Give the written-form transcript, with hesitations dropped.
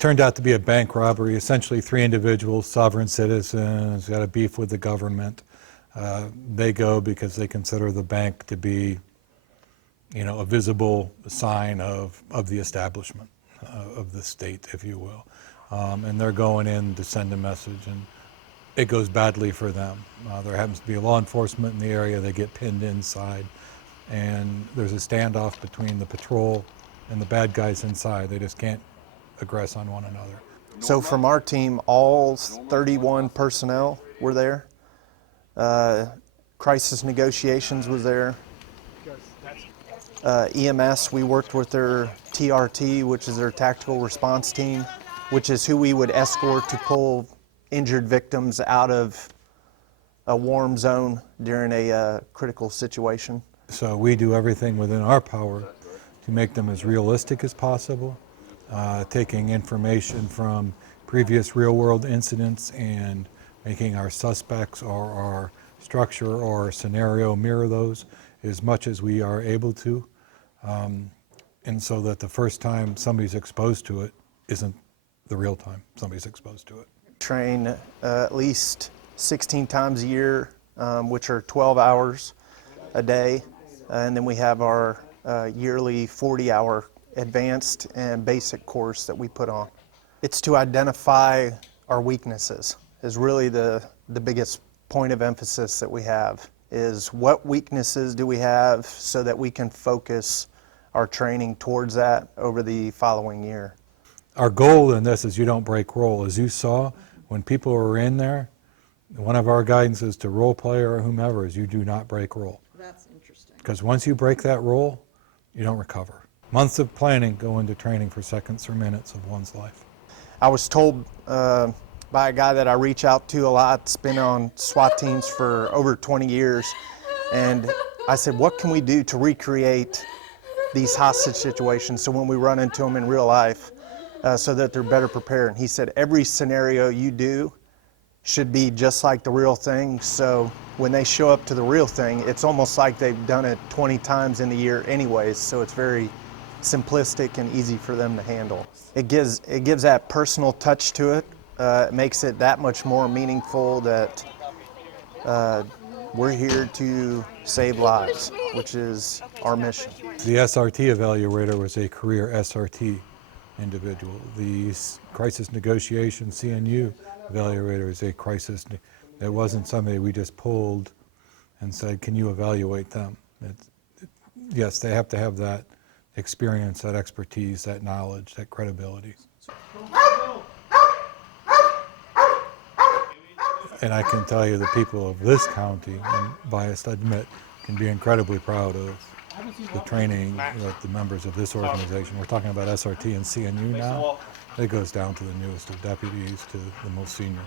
turned out to be a bank robbery. Essentially, three individuals, sovereign citizens, got a beef with the government. They go because they consider the bank to be, a visible sign of the establishment, of the state, if you will. And they're going in to send a message, and it goes badly for them. There happens to be law enforcement in the area. They get pinned inside, and there's a standoff between the patrol and the bad guys inside. They just can't aggress on one another. So from our team, all 31 personnel were there. Crisis negotiations was there. EMS, we worked with their TRT, which is their tactical response team, which is who we would escort to pull injured victims out of a warm zone during a critical situation. So we do everything within our power to make them as realistic as possible, taking information from previous real-world incidents and making our suspects or our structure or our scenario mirror those as much as we are able to, and so that the first time somebody's exposed to it isn't the real time somebody's exposed to it. Train at least 16 times a year, which are 12 hours a day, and then we have our yearly 40-hour advanced and basic course that we put on. It's to identify our weaknesses is really the biggest point of emphasis that we have, is what weaknesses do we have so that we can focus our training towards that over the following year. Our goal in this is you don't break role. As you saw, when people are in there, one of our guidances to role player or whomever is you do not break role. That's interesting. Because once you break that role, you don't recover. Months of planning go into training for seconds or minutes of one's life. I was told by a guy that I reach out to a lot, that's been on SWAT teams for over 20 years, and I said, what can we do to recreate these hostage situations so when we run into them in real life, so that they're better prepared? And he said, every scenario you do should be just like the real thing, so when they show up to the real thing, it's almost like they've done it 20 times in the year anyways, so it's very simplistic and easy for them to handle. It gives that personal touch to it. It makes it that much more meaningful that we're here to save lives, which is our mission. The SRT evaluator was a career SRT individual. The crisis negotiation CNU evaluator is a crisis. That wasn't somebody we just pulled and said, can you evaluate them? Yes, they have to have that experience, that expertise, that knowledge, that credibility. And I can tell you the people of this county, I'm biased to admit, can be incredibly proud of the training that the members of this organization, we're talking about SRT and CNU now, it goes down to the newest of deputies to the most senior.